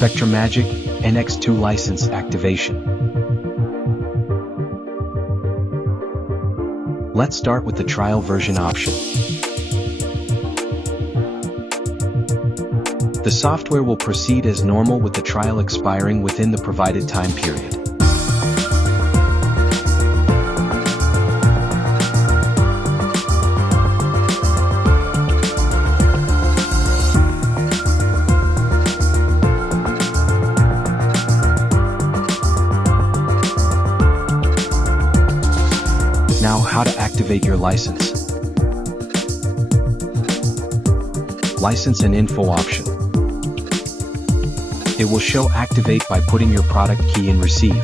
SMNX NX2 license activation. Let's start with the trial version option. The software will proceed as normal with the trial expiring within the provided time period. Now, how to activate your license. License and info option. It will show activate by putting your product key in received.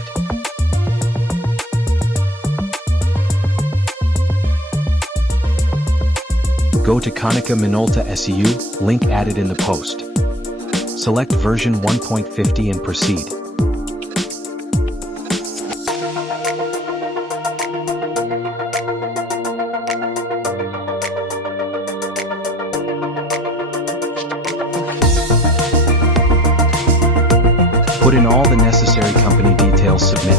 Go to Konica Minolta SEU, link added in the post. Select version 1.50 and proceed. Put in all the necessary company details, submit.